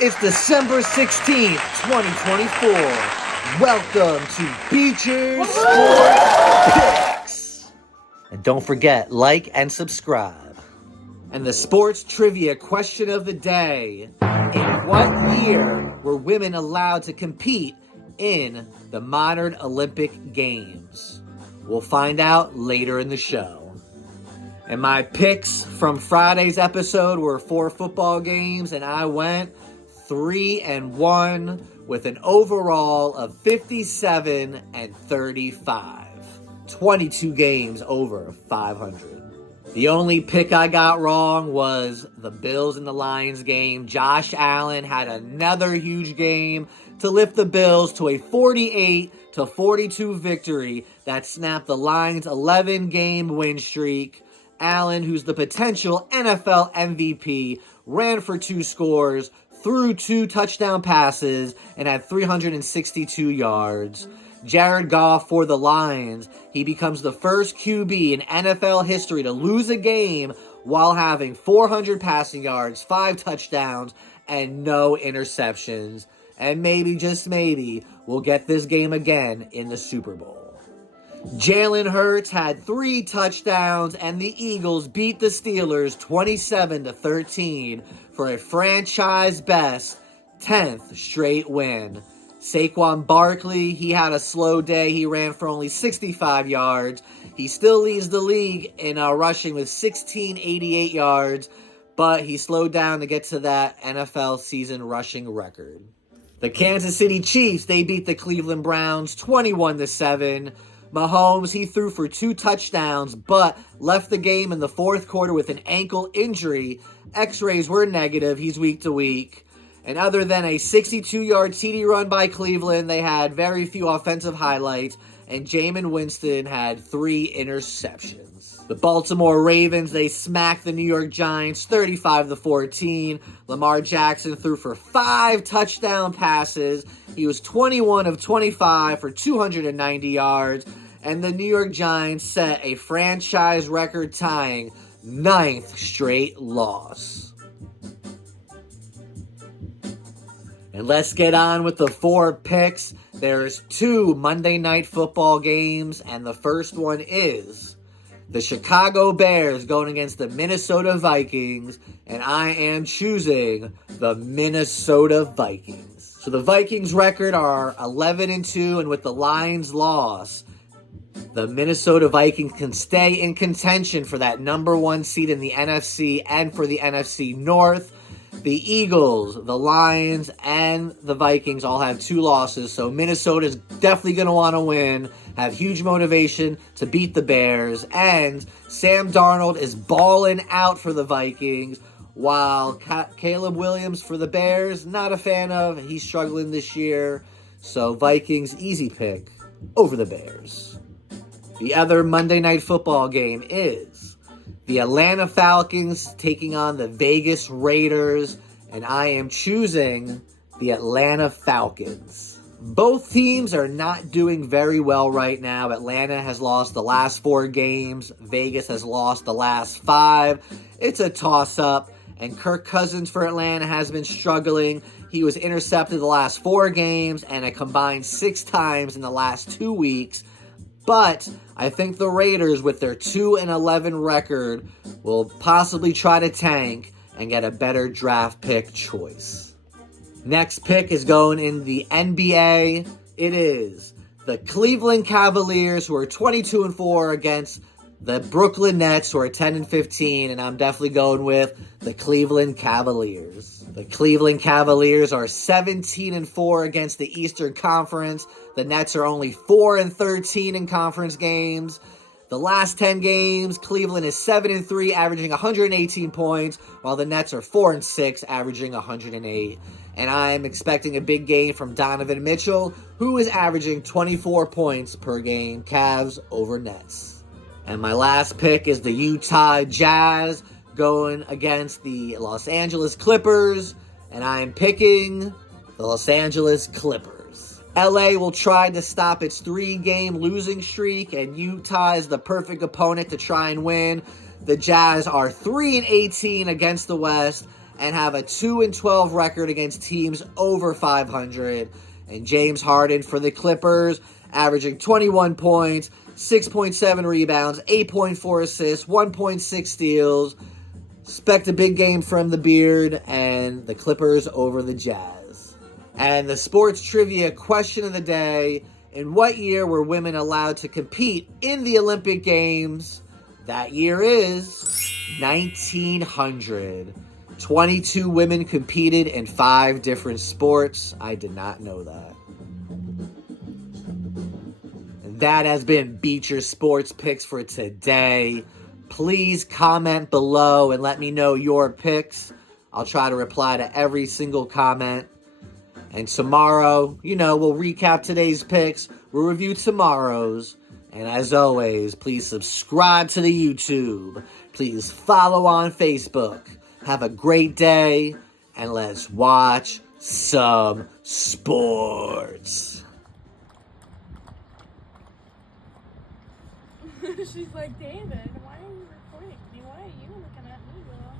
It's December 16th, 2024. Welcome to Pickz Sports Picks. And don't forget, like and subscribe. And the sports trivia question of the day. In what year were women allowed to compete in the modern Olympic Games? We'll find out later in the show. And my picks from Friday's episode were 4 football games, and I went 3-1 with an overall of 57-35. 22 games over 500. The only pick I got wrong was the Bills and the Lions game. Josh Allen had another huge game to lift the Bills to a 48-42 victory that snapped the Lions' 11-game win streak. Allen, who's the potential NFL MVP, ran for 2 scores, threw 2 touchdown passes, and had 362 yards. Jared Goff for the Lions, he becomes the first QB in NFL history to lose a game while having 400 passing yards, 5 touchdowns, and no interceptions. And maybe, just maybe, we'll get this game again in the Super Bowl. Jalen Hurts had 3 touchdowns, and the Eagles beat the Steelers 27-13 for a franchise-best 10th straight win. Saquon Barkley, he had a slow day. He ran for only 65 yards. He still leads the league in rushing with 1,688 yards, but he slowed down to get to that NFL season rushing record. The Kansas City Chiefs, they beat the Cleveland Browns 21-7. Mahomes, he threw for 2 touchdowns, but left the game in the 4th quarter with an ankle injury. X-rays were negative. He's week to week. And other than a 62-yard TD run by Cleveland, they had very few offensive highlights, and Jameis Winston had 3 interceptions. The Baltimore Ravens, they smacked the New York Giants 35-14. Lamar Jackson threw for 5 touchdown passes. He was 21 of 25 for 290 yards, and the New York Giants set a franchise record-tying 9th straight loss. And let's get on with the 4 picks. There's 2 Monday Night Football games, and the first one is the Chicago Bears going against the Minnesota Vikings, and I am choosing the Minnesota Vikings. So the Vikings' record are 11-2, and with the Lions' loss, the Minnesota Vikings can stay in contention for that number 1 seed in the NFC and for the NFC North. The Eagles, the Lions, and the Vikings all have 2 losses, so Minnesota's definitely going to want to win, have huge motivation to beat the Bears, and Sam Darnold is balling out for the Vikings, while Caleb Williams for the Bears, not a fan of. He's struggling this year, so Vikings, easy pick over the Bears. The other Monday Night Football game is the Atlanta Falcons taking on the Vegas Raiders, and I am choosing the Atlanta Falcons. Both teams are not doing very well right now. Atlanta has lost the last 4 games. Vegas has lost the last 5. It's a toss-up, and Kirk Cousins for Atlanta has been struggling. He was intercepted the last 4 games and a combined 6 times in the last 2 weeks. But I think the Raiders, with their 2-11 record, will possibly try to tank and get a better draft pick choice. Next pick is going in the NBA. It is the Cleveland Cavaliers, who are 22-4, against the Brooklyn Nets, who are 10-15, and I'm definitely going with the Cleveland Cavaliers. The Cleveland Cavaliers are 17-4 against the Eastern Conference. The Nets are only 4-13 in conference games. The last 10 games, Cleveland is 7-3, averaging 118 points, while the Nets are 4-6, averaging 108. And I'm expecting a big game from Donovan Mitchell, who is averaging 24 points per game. Cavs over Nets. And my last pick is the Utah Jazz going against the Los Angeles Clippers, and I'm picking the Los Angeles Clippers. LA will try to stop its 3-game losing streak, and Utah is the perfect opponent to try and win. The Jazz are 3-18 against the West, and have a 2-12 record against teams over 500. And James Harden for the Clippers, averaging 21 points, 6.7 rebounds, 8.4 assists, 1.6 steals. Expect a big game from the Beard and the Clippers over the Jazz. And the sports trivia question of the day: in what year were women allowed to compete in the Olympic Games? That year is 1900. 22 women competed in 5 different sports. I did not know that. And that has been Beat Your Sports Picks for today. Please comment below and let me know your picks. I'll try to reply to every single comment. And tomorrow, we'll recap today's picks. We'll review tomorrow's. And as always, please subscribe to the YouTube. Please follow on Facebook. Have a great day, and let's watch some sports. She's like, David, why are you recording me? Why are you looking at me, girl?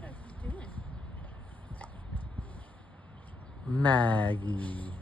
What are you doing? Maggie.